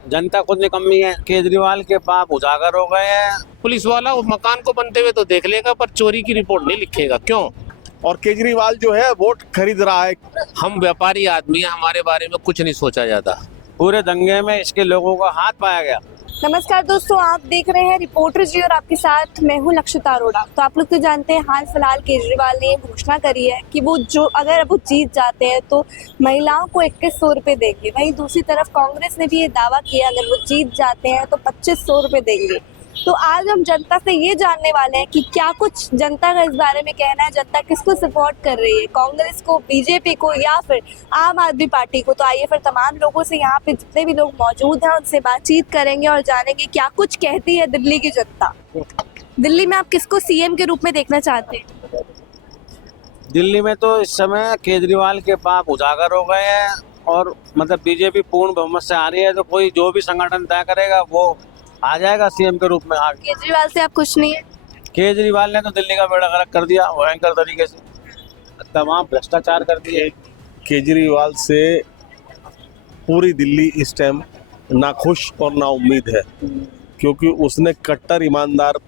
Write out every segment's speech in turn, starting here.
जनता खुद निकम्मी है। केजरीवाल के पाप उजागर हो गए हैं। पुलिस वाला वो मकान को बनते हुए तो देख लेगा पर चोरी की रिपोर्ट नहीं लिखेगा। क्यों? और केजरीवाल जो है वोट खरीद रहा है। हम व्यापारी आदमी हैं, हमारे बारे में कुछ नहीं सोचा जाता। पूरे दंगे में इसके लोगों का हाथ पाया गया। नमस्कार दोस्तों, आप देख रहे हैं रिपोर्टर जी और आपके साथ मैं हूं लक्षिता अरोड़ा। तो आप लोग तो जानते हैं हाल फिलहाल केजरीवाल ने घोषणा करी है कि वो अगर वो जीत जाते हैं तो महिलाओं को 2100 रुपये देंगे। वहीं दूसरी तरफ कांग्रेस ने भी ये दावा किया अगर वो जीत जाते हैं तो 2500 रुपये देंगे। तो आज हम जनता से ये जानने वाले हैं कि क्या कुछ जनता का इस बारे में कहना है, जनता किसको सपोर्ट कर रही है, कांग्रेस को, बीजेपी को या फिर आम आदमी पार्टी को। तो आइए फिर तमाम लोगों से, यहाँ पे जितने भी लोग मौजूद हैं उनसे बातचीत करेंगे और जानेंगे क्या कुछ कहती है दिल्ली की जनता। दिल्ली में आप किसको सीएम के रूप में देखना चाहते हैं? दिल्ली में तो इस समय केजरीवाल के पाप उजागर हो गए हैं और मतलब बीजेपी पूर्ण बहुमत से आ रही है, तो कोई जो भी संगठन तय करेगा वो आ जाएगा सीएम के रूप में। आगे केजरीवाल से आप खुश नहीं है? केजरीवाल ने तो दिल्ली का बेड़ा गर्क कर दिया भयंकर तरीके से, तमाम भ्रष्टाचार कर दिए। केजरीवाल से पूरी दिल्ली इस टाइम ना खुश और ना उम्मीद है, क्योंकि उसने कट्टर ईमानदार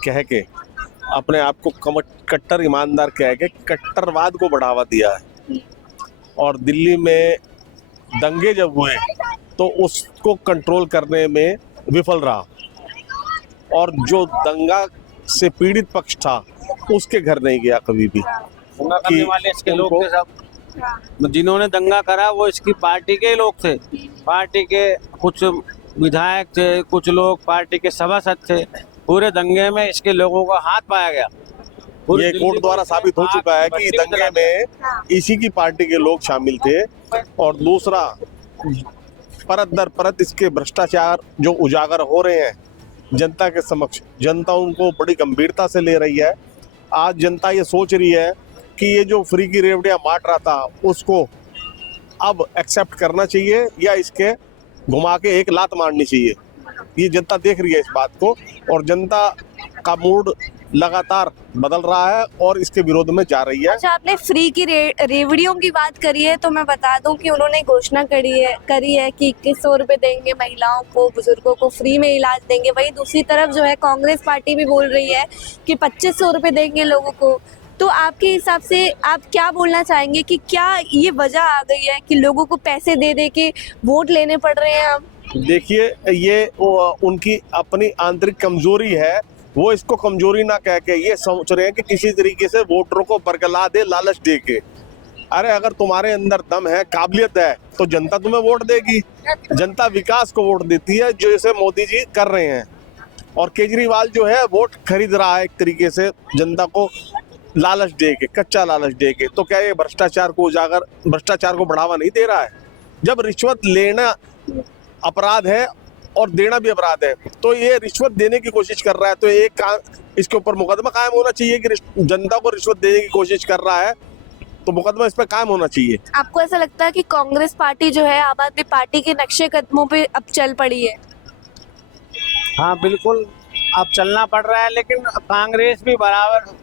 कह के अपने आप को कट्टर ईमानदार कह के कट्टरवाद को बढ़ावा दिया है। और दिल्ली में दंगे जब हुए तो उसको कंट्रोल करने में विफल रहा, और जो दंगा से पीड़ित पक्ष था उसके घर नहीं गया कभी भी। दंगा करने वाले इसके लोग थे सब, जिन्होंने दंगा करा वो इसकी पार्टी के लोग थे। पार्टी के कुछ विधायक थे, कुछ लोग पार्टी के सभासद थे। पूरे दंगे में इसके लोगों का हाथ पाया गया। ये कोर्ट द्वारा साबित हो चुका है कि दंगे में इसी की पार्टी के लोग शामिल थे। और दूसरा, परत दर परत इसके भ्रष्टाचार जो उजागर हो रहे हैं जनता के समक्ष, जनता उनको बड़ी गंभीरता से ले रही है। आज जनता ये सोच रही है कि ये जो फ्री की रेवड़ियां बांट रहा था उसको अब एक्सेप्ट करना चाहिए या इसके घुमा के एक लात मारनी चाहिए। ये जनता देख रही है इस बात को, और जनता का मूड लगातार बदल रहा है और इसके विरोध में जा रही है। अच्छा, आपने फ्री की रेवड़ियों की बात करी है तो मैं बता दूं कि उन्होंने घोषणा करी है कि 2100 रुपये देंगे महिलाओं को, बुजुर्गों को फ्री में इलाज देंगे। वहीं दूसरी तरफ जो है कांग्रेस पार्टी भी बोल रही है कि 2500 रुपये देंगे लोगों को। तो आपके हिसाब से आप क्या बोलना चाहेंगे कि क्या ये वजह आ गई है कि लोगों को पैसे दे दे के वोट लेने पड़ रहे हैं अब? देखिए, ये उनकी अपनी आंतरिक कमजोरी है। वो इसको कमजोरी ना कह के ये सोच रहे हैं कि किसी तरीके से वोटरों को बरगला दे, लालच दे के। अरे अगर तुम्हारे अंदर दम है, काबिलियत है, तो जनता तुम्हें वोट देगी। जनता विकास को वोट देती है, जैसे मोदी जी कर रहे हैं। और केजरीवाल जो है वोट खरीद रहा है एक तरीके से जनता को लालच दे के, कच्चा लालच दे के। तो क्या ये भ्रष्टाचार को बढ़ावा नहीं दे रहा है? जब रिश्वत लेना अपराध है और देना भी अपराध है, तो ये रिश्वत देने की कोशिश कर रहा है, तो एक इसके ऊपर मुकदमा कायम होना चाहिए कि जनता को रिश्वत देने की कोशिश कर रहा है, तो मुकदमा इस पर कायम होना चाहिए। आपको ऐसा लगता है कि कांग्रेस पार्टी जो है आम आदमी पार्टी के नक्शे कदमों पे अब चल पड़ी है? हाँ बिल्कुल, अब चलना पड़ रहा है, लेकिन कांग्रेस भी बराबर,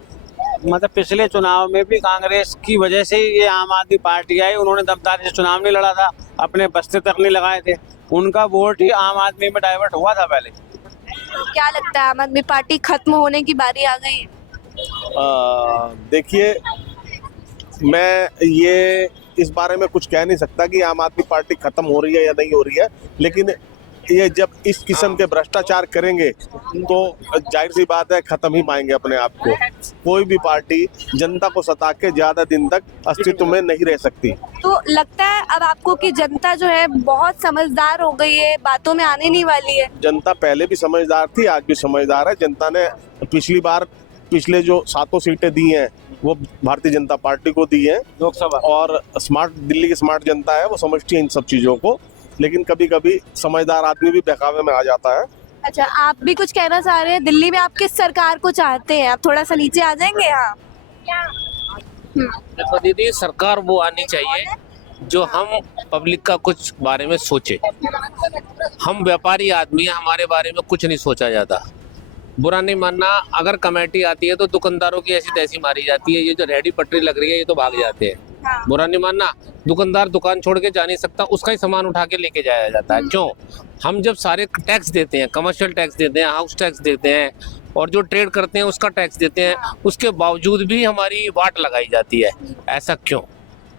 मतलब पिछले चुनाव में भी कांग्रेस की वजह से ही ये आम आदमी पार्टी आई। उन्होंने दमदारी से चुनाव नहीं लड़ा था, अपने बस्ते तक नहीं लगाए थे, उनका वोट ही आम आदमी में डाइवर्ट हुआ था पहले। तो क्या लगता है आम आदमी पार्टी खत्म होने की बारी आ गई है? देखिए, मैं ये इस बारे में कुछ कह नहीं सकता कि आम आदमी पार्टी खत्म हो रही है या नहीं हो रही है, लेकिन ये जब इस किस्म के भ्रष्टाचार करेंगे तो जाहिर सी बात है खत्म ही पाएंगे अपने आप को। कोई भी पार्टी जनता को सता के ज्यादा दिन तक अस्तित्व में नहीं रह सकती। तो लगता है अब आपको कि जनता जो है बहुत समझदार हो गई है, बातों में आने नहीं वाली है? जनता पहले भी समझदार थी, आज भी समझदार है। जनता ने पिछले जो 7 सीटें दी हैं वो भारतीय जनता पार्टी को दी है लोकसभा, और दिल्ली की स्मार्ट जनता है, वो समझती है इन सब चीजों को। लेकिन कभी कभी समझदार आदमी भी बहकावे में आ जाता है। अच्छा, आप भी कुछ कहना चाह रहे हैं? दिल्ली में आप किस सरकार को चाहते हैं? आप थोड़ा सा नीचे आ जाएंगे? हाँ, देखो दीदी, सरकार वो आनी चाहिए जो हम पब्लिक का कुछ बारे में सोचे। हम व्यापारी आदमी हैं, हमारे बारे में कुछ नहीं सोचा जाता। बुरा नहीं मानना, अगर कमेटी आती है तो दुकानदारों की ऐसी तैसी मारी जाती है। ये जो रेहड़ी पटरी लग रही है ये तो भाग जाते हैं। हाँ। बुरा नहीं मानना। दुकानदार दुकान छोड़ के जा नहीं सकता, उसका ही सामान उठा के लेके जाया जाता है। क्यों? हम जब सारे टैक्स देते हैं, कमर्शियल टैक्स देते हैं, हाउस टैक्स देते हैं और जो ट्रेड करते हैं उसका टैक्स देते हैं, उसके बावजूद भी हमारी वाट लगाई जाती है। ऐसा क्यों?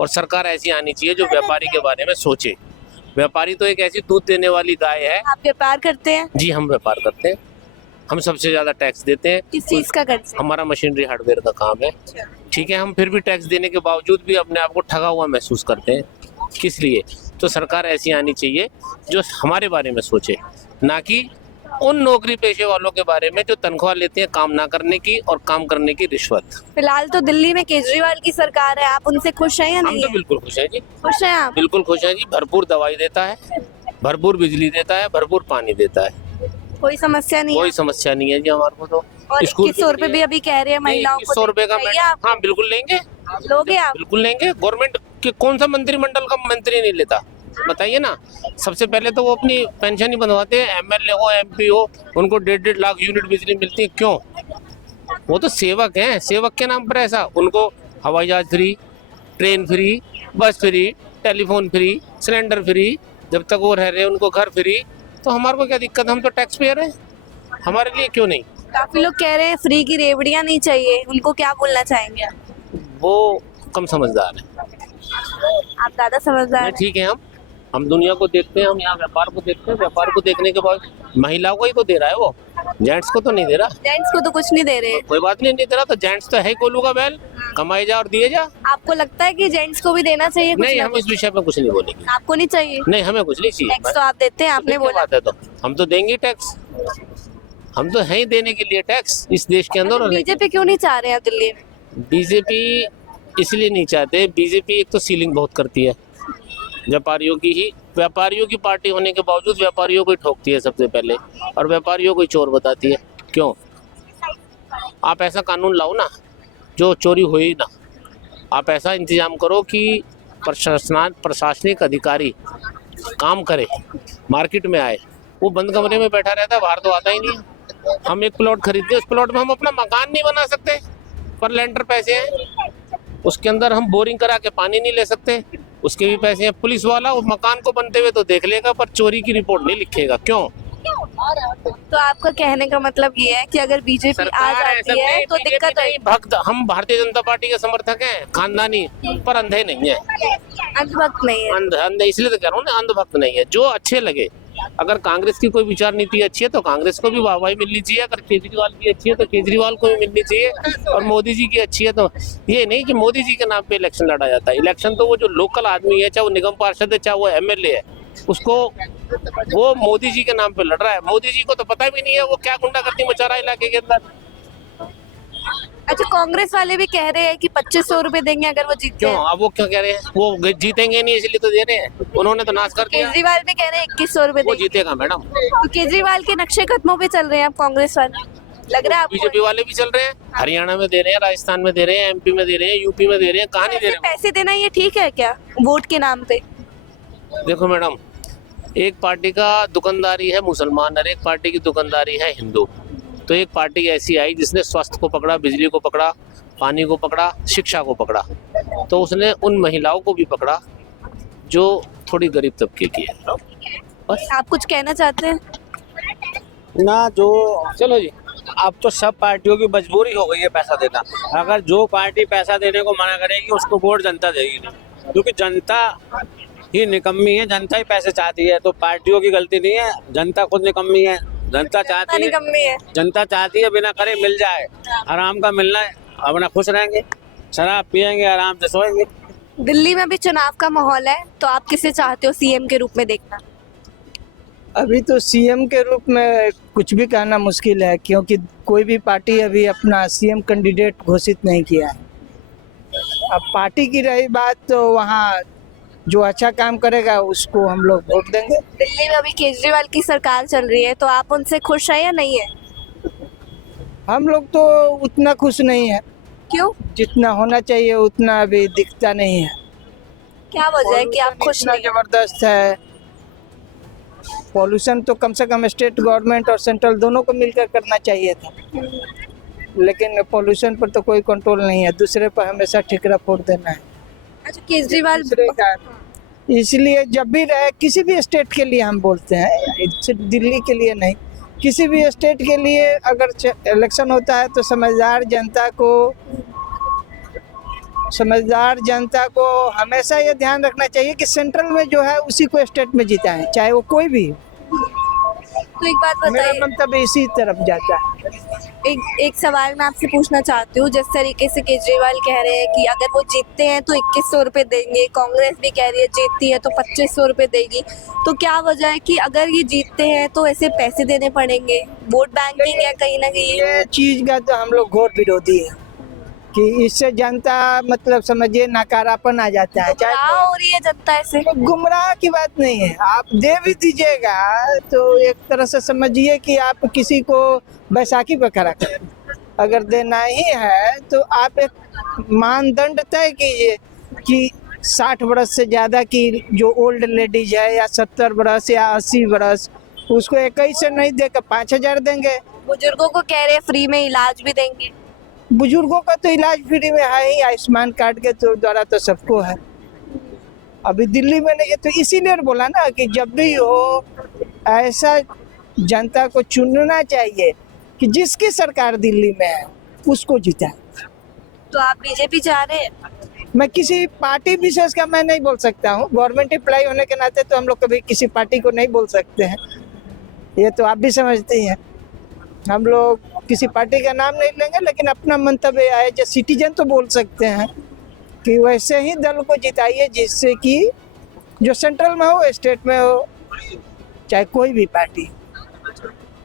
और सरकार ऐसी आनी चाहिए जो व्यापारी के बारे में सोचे। व्यापारी तो एक ऐसी दूध देने वाली गाय है। आप व्यापार करते हैं? जी, हम व्यापार करते हैं, हम सबसे ज्यादा टैक्स देते हैं। किस चीज का करते हैं? हमारा मशीनरी हार्डवेयर का काम है, ठीक है। हम फिर भी टैक्स देने के बावजूद भी अपने आप को ठगा हुआ महसूस करते हैं। किस लिए? तो सरकार ऐसी आनी चाहिए जो हमारे बारे में सोचे, ना कि उन नौकरी पेशे वालों के बारे में जो तनख्वाह लेते हैं काम ना करने की और काम करने की रिश्वत। फिलहाल तो दिल्ली में केजरीवाल की सरकार है, आप उनसे खुश हैं या हम नहीं तो है? बिल्कुल खुश हैं जी, खुश हैं आप? बिल्कुल खुश हैं जी। भरपूर दवाई देता है, भरपूर बिजली देता है, भरपूर पानी देता है, कोई समस्या नहीं कोई है? समस्या नहीं है जी हमारे को। तो और स्कूल 2100 रुपए भी अभी कह रहे हैं महिलाओं को 2100 रुपए का चाहिए मैडम, आपको? हाँ बिल्कुल लेंगे, लोगे आप? बिल्कुल लेंगे। गवर्नमेंट के कौन सा मंत्रिमंडल का मंत्री नहीं लेता, बताइए ना। सबसे पहले तो वो अपनी पेंशन ही बनवाते हैं। एमएलए हो, एमपी हो, उनको 1.5 लाख यूनिट बिजली मिलती है। क्यों? वो तो सेवक हैं, सेवक के नाम पर ऐसा। उनको हवाई जहाज फ्री, ट्रेन फ्री, बस free, telephone free, cylinder free, जब तक वो रह रहे हैं उनको घर फ्री। तो हमारे को क्या दिक्कत? हम तो टैक्स पेयर हैं, हमारे लिए क्यों नहीं? काफी लोग कह रहे हैं फ्री की रेवड़ियां नहीं चाहिए, उनको क्या बोलना चाहेंगे आप? वो कम समझदार है। आप ज्यादा समझदार हैं। ठीक है, हम दुनिया को देखते हैं, हम यहाँ व्यापार को देखते हैं। व्यापार को देखने के बाद महिलाओं को ही तो दे रहा है, वो जेंट्स को तो नहीं दे रहा। जेंट्स को तो कुछ नहीं दे रहे। कोई बात नहीं, नहीं दे रहा तो जेंट्स तो है ही कोलू का बैल, कमाए जा और दिए जा। आपको लगता है कि जेंट्स को भी देना चाहिए कुछ नहीं, ना हम कुछ? इस विषय पे कुछ नहीं बोलेंगे। आपको नहीं चाहिए? नहीं, हमें कुछ नहीं चाहिए। टैक्स तो आप देते हैं, आपने क्या बोला। बात है, तो हम तो देंगे टैक्स, हम तो हैं ही देने के लिए टैक्स इस देश के अंदर। और बीजेपी क्यों नहीं चाह रहे हैं दिल्ली में? बीजेपी इसलिए नहीं चाहते, बीजेपी एक तो सीलिंग बहुत करती है, व्यापारियों की पार्टी होने के बावजूद व्यापारियों को ही ठोकती है सबसे पहले, और व्यापारियों को ही चोर बताती है। क्यों? आप ऐसा कानून लाओ ना जो चोरी हो ही ना। आप ऐसा इंतजाम करो कि प्रशासनिक अधिकारी काम करे, मार्केट में आए। वो बंद कमरे में बैठा रहता है, बाहर तो आता ही नहीं है। हम एक प्लॉट खरीदते हैं, उस प्लॉट में हम अपना मकान नहीं बना सकते, पर लेंटर पैसे हैं। उसके अंदर हम बोरिंग करा के पानी नहीं ले सकते, उसके भी पैसे हैं। पुलिस वाला उस मकान को बनते हुए तो देख लेगा, पर चोरी की रिपोर्ट नहीं लिखेगा। क्यों? तो आपका कहने का मतलब ये है कि अगर बीजेपी आ जाती है तो दिक्कत है? भक्त, हम भारतीय जनता पार्टी के समर्थक हैं, खानदानी, पर अंधे नहीं है। अंधभक्त नहीं है? अंधे इसलिए तो कह रहा हूँ ना, अंधभक्त नहीं है। जो अच्छे लगे, अगर कांग्रेस की कोई विचार नीति अच्छी है तो कांग्रेस को भी वाहवाही मिलनी चाहिए, अगर केजरीवाल की अच्छी है तो केजरीवाल को भी मिलनी चाहिए, और मोदी जी की अच्छी है तो ये नहीं कि मोदी जी के नाम पे इलेक्शन लड़ा जाता है। इलेक्शन तो वो जो लोकल आदमी है, चाहे वो निगम पार्षद है, चाहे वो एमएलए है, उसको वो मोदी जी के नाम पे लड़ रहा है। मोदी जी को तो पता भी नहीं है वो क्या गुंडागर्दी मचा रहा है इलाके के अंदर। अच्छा, कांग्रेस वाले भी कह रहे हैं कि 2500 रुपए देंगे अगर वो जीतते क्यों? हैं। अब वो क्यों कह रहे हैं? वो जीतेंगे नहीं इसलिए तो दे रहे हैं, उन्होंने तो नाश कर दिया। केजरीवाल भी कह रहे हैं 2100 रुपए वो देंगे। जीतेगा मैडम। तो केजरीवाल के नक्शे कदमों पे चल रहे हैं आप कांग्रेस वाले, लग रहा है आपको? बीजेपी वाले भी चल रहे हैं, हरियाणा में दे रहे हैं, राजस्थान में दे रहे हैं, एमपी में दे रहे हैं, यूपी में दे रहे हैं। कहाँ नहीं दे ऐसे रहे पैसे देना ये ठीक है क्या वोट के नाम पे? हैं? देखो मैडम, एक पार्टी का दुकानदारी है मुसलमान और एक पार्टी की दुकानदारी है हिंदू। तो एक पार्टी ऐसी आई जिसने स्वास्थ्य को पकड़ा, बिजली को पकड़ा, पानी को पकड़ा, शिक्षा को पकड़ा, तो उसने उन महिलाओं को भी पकड़ा जो थोड़ी गरीब तबके की है। बस। आप कुछ कहना चाहते हैं? ना जो चलो जी, अब तो सब पार्टियों की मजबूरी हो गई है पैसा देना। अगर जो पार्टी पैसा देने को मना करेगी उसको वोट जनता देगी नहीं, क्योंकि जनता ही निकम्मी है, जनता ही पैसे चाहती है। तो पार्टियों की गलती नहीं है, जनता खुद निकम्मी है। जनता चाहती है, निकम्मी है। जनता चाहती है बिना करे मिल जाए, आराम का मिलना है, अपना खुश रहेंगे, शराब पियेंगे, आराम से सोएंगे। दिल्ली में भी चुनाव का माहौल है, तो आप किसे चाहते हो सीएम के रूप में देखना? अभी तो सीएम के रूप में कुछ भी कहना मुश्किल है, क्योंकि कोई भी पार्टी अभी अपना सीएम कैंडिडेट घोषित नहीं किया है। अब पार्टी की रही बात, तो वहाँ जो अच्छा काम करेगा उसको हम लोग वोट देंगे। दिल्ली में अभी केजरीवाल की सरकार चल रही है, तो आप उनसे खुश हैं या नहीं है? हम लोग तो उतना खुश नहीं है, क्यों? जितना होना चाहिए उतना अभी दिखता नहीं है। क्या वजह है कि आप खुश इतना नहीं हैं? जबरदस्त है। पॉल्यूशन तो कम से कम स्टेट गवर्नमेंट और सेंट्रल दोनों को मिलकर करना चाहिए था, लेकिन पॉल्यूशन पर तो कोई कंट्रोल नहीं है, दूसरे पर हमेशा ठिकरा फोड़ देना है। अच्छा केजरीवाल दूसरे का, इसलिए जब भी रहे किसी भी स्टेट के लिए हम बोलते हैं, सिर्फ दिल्ली के लिए नहीं, किसी भी स्टेट के लिए अगर इलेक्शन होता है तो समझदार जनता को हमेशा ये ध्यान रखना चाहिए कि सेंट्रल में जो है उसी को स्टेट में जिताएं, चाहे वो कोई भी। तो एक बात मेरा बताइए, मंतव्य इसी तरफ जाता है। एक सवाल मैं आपसे पूछना चाहती हूँ। जिस तरीके से केजरीवाल कह रहे हैं कि अगर वो जीतते हैं तो 2100 रुपये देंगे, कांग्रेस भी कह रही है जीतती है तो 2500 रुपये देगी, तो क्या वजह है कि अगर ये जीतते हैं तो ऐसे पैसे देने पड़ेंगे? वोट बैंकिंग है कहीं ना कहीं। ये चीज का तो हम लोग घोर विरोधी है कि इससे जनता मतलब समझिए नकारापन आ जाता है। क्या हो रही है जनता ऐसे? तो गुमराह की बात नहीं है, आप दे भी दीजिएगा तो एक तरह से समझिए कि आप किसी को बैसाखी पर खड़ा करें। अगर देना ही है तो आप एक मानदंड तय कीजिए कि 60 बरस से ज़्यादा की जो ओल्ड लेडीज है या 70 बरस या 80 बरस, उसको 21 से नहीं देकर 5000 देंगे। बुजुर्गों को कह रहे हैं फ्री में इलाज भी देंगे। बुजुर्गों का तो इलाज फ्री में है ही, आयुष्मान कार्ड के तो द्वारा तो सबको है। अभी दिल्ली में नहीं है, तो इसीलिए बोला ना कि जब भी हो ऐसा जनता को चुनना चाहिए कि जिसकी सरकार दिल्ली में है उसको जिताए। तो आप बीजेपी चाह रहे हैं? मैं किसी पार्टी विशेष का मैं नहीं बोल सकता हूँ, गवर्नमेंट एम्प्लॉय होने के नाते तो हम लोग कभी किसी पार्टी को नहीं बोल सकते हैं, ये तो आप भी समझते हैं। हम लोग किसी पार्टी का नाम नहीं लेंगे, लेकिन अपना मंतव्य है जो सिटीजन तो बोल सकते हैं कि वैसे ही दल को जिताइए जिससे कि जो सेंट्रल में हो, स्टेट में हो, चाहे कोई भी पार्टी।